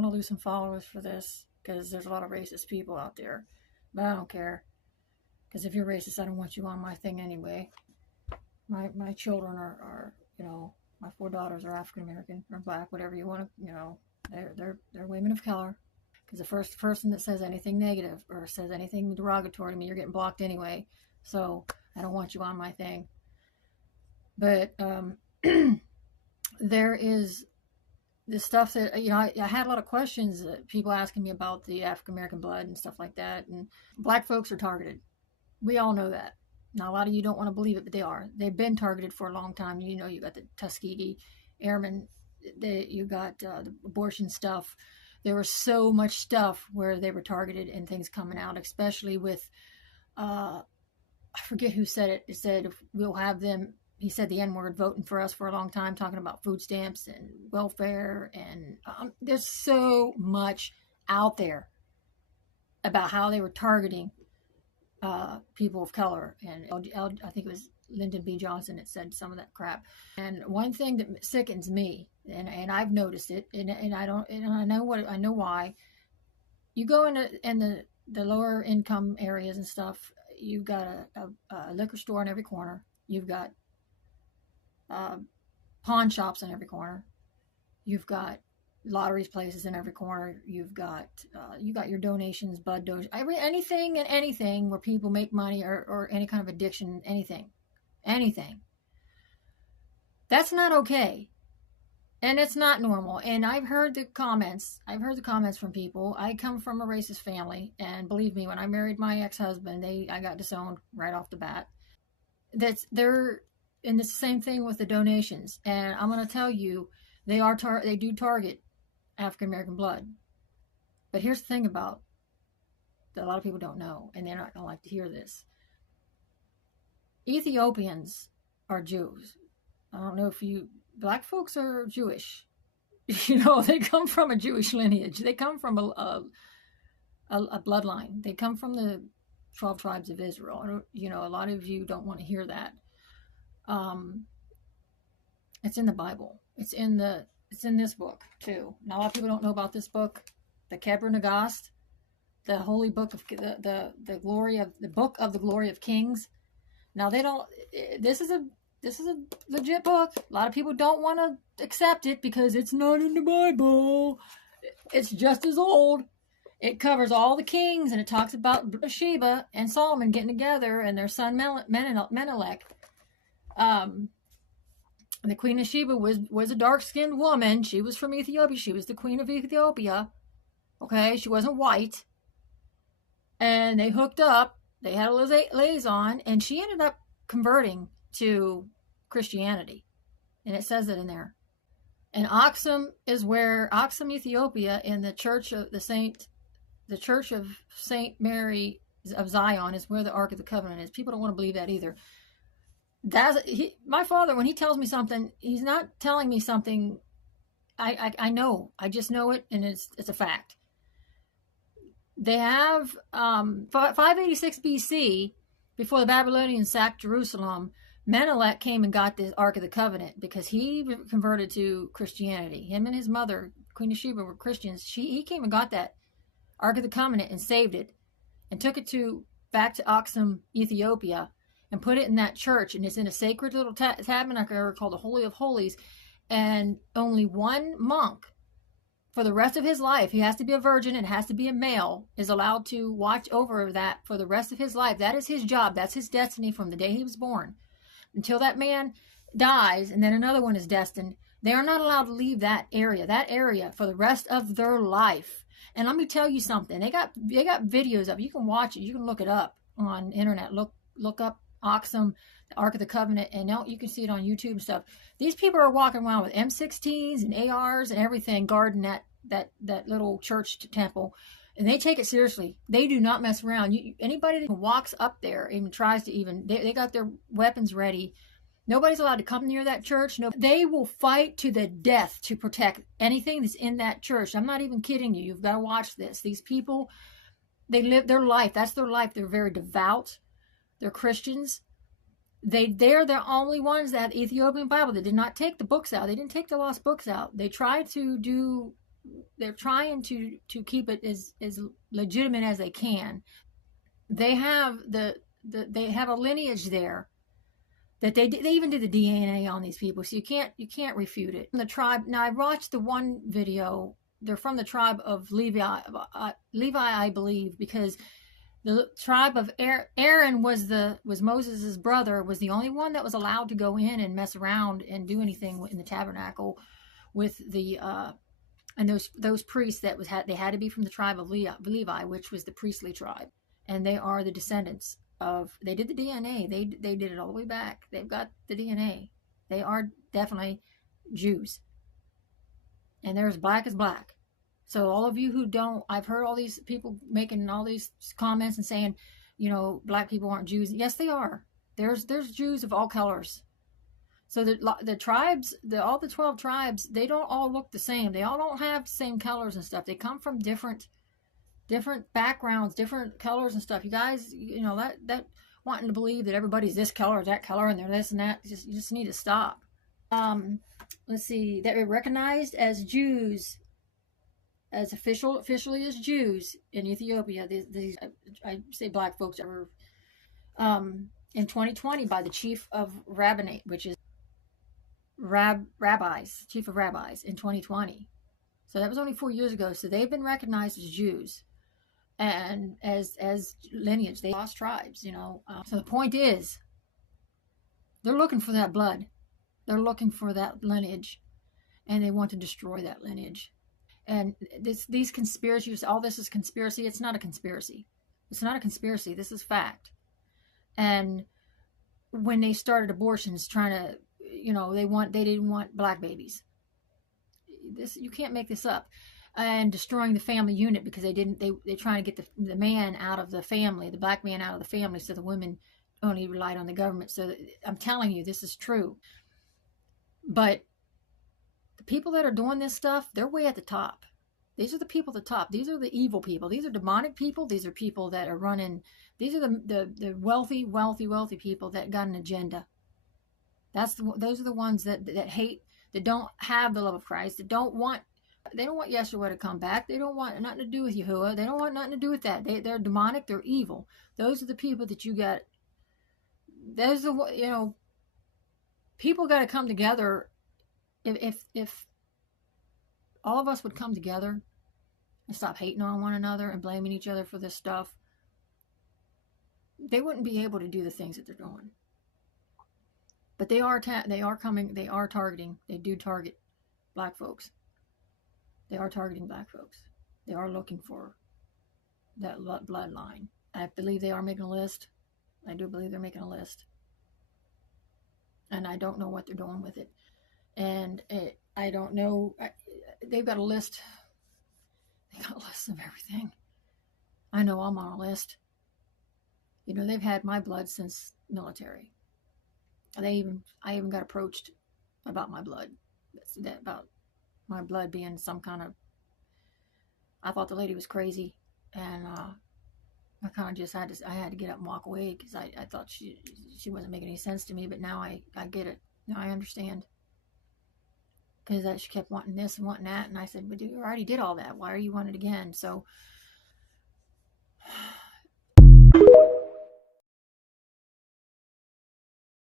I'm going to lose some followers for this because there's a lot of racist people out there. But I don't care. Because if you're racist, I don't want you on my thing anyway. My children are my 4 daughters are African American or black, whatever you want to, they're women of color. Because the first person that says anything negative or says anything derogatory to me, you're getting blocked anyway. So I don't want you on my thing. But there is this stuff that, I had a lot of questions, people asking me about the African American blood and stuff like that. And black folks are targeted. We all know that. Now, a lot of you don't want to believe it, but they are. They've been targeted for a long time. You got the Tuskegee Airmen, you got the abortion stuff. There was so much stuff where they were targeted and things coming out, especially with, I forget who said it. It said, we'll have them, he said the N-word, voting for us for a long time, talking about food stamps and welfare. And there's so much out there about how they were targeting people of color. And I think it was Lyndon B. Johnson that said some of that crap. And one thing that sickens me, and I've noticed it, and I know why. You go in the lower income areas and stuff. You've got a liquor store on every corner. You've got pawn shops on every corner. You've got lotteries places in every corner. You've got your donations, blood donations, anything where people make money or any kind of addiction, anything. That's not okay. And it's not normal. And I've heard the comments from people. I come from a racist family, and believe me, when I married my ex-husband, I got disowned right off the bat. And it's the same thing with the donations. And I'm going to tell you, they do target African American blood. But here's the thing about that a lot of people don't know, and they're not going to like to hear this. Ethiopians are Jews. I don't know if black folks are Jewish. They come from a Jewish lineage. They come from a bloodline. They come from the 12 tribes of Israel. A lot of you don't want to hear that. It's in the Bible. It's in this book too. Now, a lot of people don't know about this book, the Kebra Negast, the holy book of the book of the glory of kings. Now, they don't. This is a legit book. A lot of people don't want to accept it because it's not in the Bible. It's just as old. It covers all the kings, and it talks about Sheba and Solomon getting together and their son Menelik. The Queen of Sheba was a dark-skinned woman. She was from Ethiopia. She was the Queen of Ethiopia. Okay, she wasn't white. And they hooked up. They had a liaison, and she ended up converting to Christianity. And it says it in there. And Aksum, Ethiopia, in the Church of Saint Mary of Zion is where the Ark of the Covenant is. People don't want to believe that either. My father, when he tells me something, he's not telling me something I know. I just know it, and it's a fact. They have 586 BC, before the Babylonians sacked Jerusalem, Menelik came and got the Ark of the Covenant because he converted to Christianity. Him and his mother, Queen of Sheba, were Christians. He came and got that Ark of the Covenant and saved it and took it back to Aksum, Ethiopia, and put it in that church. And it's in a sacred little tabernacle area called the Holy of Holies. And only one monk, for the rest of his life, he has to be a virgin and has to be a male, is allowed to watch over that for the rest of his life. That is his job. That's his destiny from the day he was born. Until that man dies and then another one is destined, they are not allowed to leave that area for the rest of their life. And let me tell you something. They got videos of it. You can watch it. You can look it up on the internet. Look up Aksum, the Ark of the Covenant, and now you can see it on YouTube and stuff. These people are walking around with M16s and ARs and everything, guarding that little church temple, and they take it seriously. They do not mess around. Anybody that walks up there, even tries to they got their weapons ready. Nobody's allowed to come near that church. No, they will fight to the death to protect anything that's in that church. I'm not even kidding you. You've got to watch this. These people, they live their life. That's their life. They're very devout. They're Christians. They're the only ones that have the Ethiopian Bible. They did not take the books out. They didn't take the lost books out. They tried to do they're trying to keep it as legitimate as they can. They have they have a lineage there that they even did the DNA on these people, so you can't refute it. The tribe. Now I watched the one video. They're from the tribe of Levi. Levi, I believe, because the tribe of Aaron was Moses' brother, was the only one that was allowed to go in and mess around and do anything in the tabernacle with the and those priests that they had to be from the tribe of Levi, which was the priestly tribe, and they are the descendants of. They did the DNA. They did it all the way back. They've got the DNA. They are definitely Jews, and they're as black as black. So all of you who don't, I've heard all these people making all these comments and saying, black people aren't Jews. Yes, they are. There's Jews of all colors. So the tribes, all the 12 tribes, they don't all look the same. They all don't have the same colors and stuff. They come from different backgrounds, different colors and stuff. You guys, that wanting to believe that everybody's this color or that color and they're this and that, you just need to stop. Let's see, that we're recognized as Jews, as officially as Jews in Ethiopia. These I say black folks are in 2020 by the chief of rabbinate, which is rabbis, chief of rabbis in 2020. So that was only 4 years ago. So they've been recognized as Jews and as lineage. They lost tribes, So the point is, they're looking for that blood. They're looking for that lineage, and they want to destroy that lineage. And these conspiracies, all this is conspiracy. It's not a conspiracy. It's not a conspiracy. This is fact. And when they started abortions, trying to, they didn't want black babies. You can't make this up. And destroying the family unit because they're trying to get the man out of the family, the black man out of the family, so the women only relied on the government. So I'm telling you, this is true. But the people that are doing this stuff, they're way at the top. These are the people at the top. These are the evil people. These are demonic people. These are people that are running. These are the wealthy people that got an agenda. Those are the ones that hate, that don't have the love of Christ, they don't want Yeshua to come back. They don't want nothing to do with Yahuwah. They don't want nothing to do with that. They're demonic. They're evil. Those are the people that you got. Those are people got to come together. If all of us would come together and stop hating on one another and blaming each other for this stuff, they wouldn't be able to do the things that they're doing. But they are targeting. They do target black folks. They are targeting black folks. They are looking for that bloodline. I believe they are making a list. I do believe they're making a list. And I don't know what they're doing with it. And I don't know. They've got a list. They got a list of everything. I know I'm on a list. They've had my blood since military. I even got approached about my blood. About my blood being some kind of. I thought the lady was crazy, and I kind of just had to get up and walk away because I thought she wasn't making any sense to me. But now I get it. Now I understand. Because she kept wanting this and wanting that, and I said, "But you already did all that. Why are you wanting it again?" So